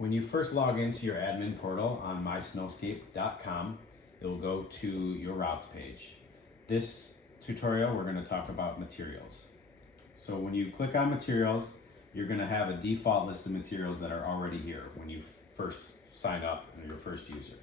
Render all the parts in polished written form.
when you first log into your admin portal on mysnowscape.com, it will go to your routes page. This tutorial, we're going to talk about materials. So when you click on materials, you're going to have a default list of materials that are already here when you first sign up and you're your first user.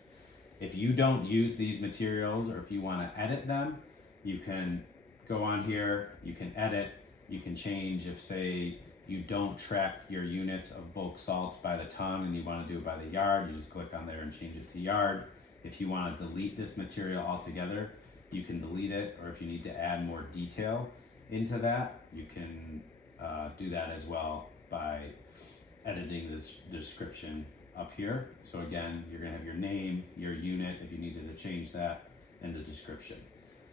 If you don't use these materials, or if you want to edit them, you can go on here, you can edit, you can change. If say you don't track your units of bulk salt by the ton and you want to do it by the yard, you just click on there and change it to yard. If you want to delete this material altogether, you can delete it, or if you need to add more detail into that, you can do that as well by editing this description up here. So again, you're going to have your name, your unit, if you needed to change that, and the description.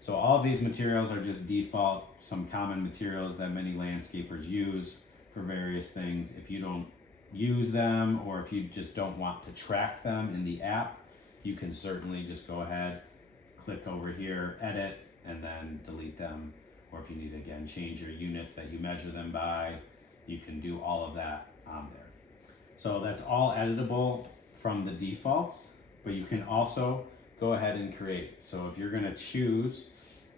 So all of these materials are just default, some common materials that many landscapers use for various things. If you don't use them, or if you just don't want to track them in the app, you can certainly just go ahead, click over here, edit, and then delete them. Or if you need to, again, change your units that you measure them by, you can do all of that on there. So that's all editable from the defaults, but you can also go ahead and create. So if you're going to choose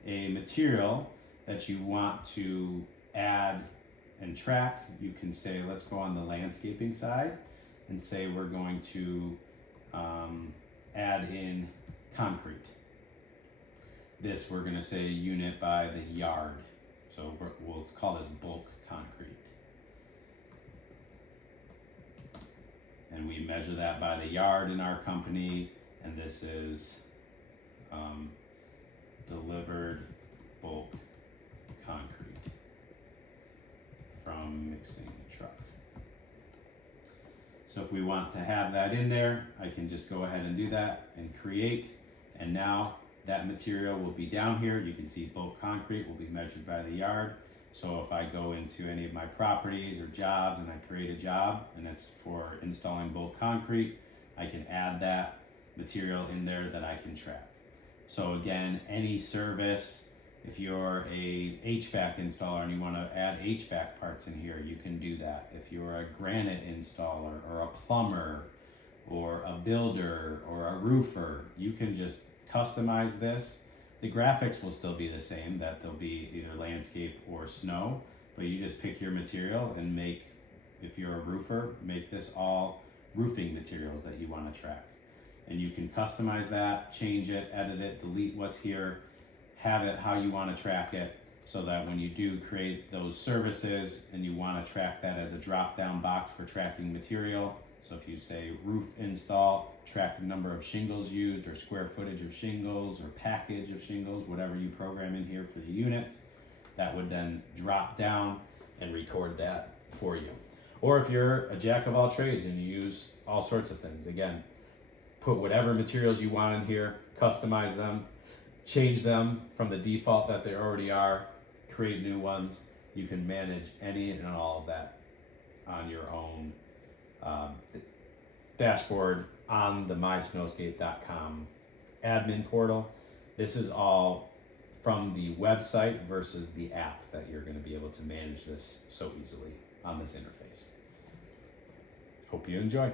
a material that you want to add and track, you can say, let's go on the landscaping side and say we're going to add in concrete. This we're going to say unit by the yard. So we'll call this bulk concrete. And we measure that by the yard in our company, and this is delivered bulk concrete from mixing truck. So if we want to have that in there, I can just go ahead and do that and create, and now that material will be down here. You can see bulk concrete will be measured by the yard. So if I go into any of my properties or jobs and I create a job and it's for installing bulk concrete, I can add that material in there that I can track. So again, any service, if you're a HVAC installer and you want to add HVAC parts in here, you can do that. If you're a granite installer or a plumber or a builder or a roofer, you can just customize this. The graphics will still be the same, that they'll be either landscape or snow, but you just pick your material and make, if you're a roofer, make this all roofing materials that you want to track. And you can customize that, change it, edit it, delete what's here, have it how you want to track it, so that when you do create those services and you want to track that as a drop-down box for tracking material. So if you say roof install, track the number of shingles used or square footage of shingles or package of shingles, whatever you program in here for the units, that would then drop down and record that for you. Or if you're a jack of all trades and you use all sorts of things, again, put whatever materials you want in here, customize them, change them from the default that they already are, create new ones. You can manage any and all of that on your own dashboard on the mysnowscape.com admin portal. This is all from the website versus the app that you're going to be able to manage this so easily on this interface. Hope you enjoy.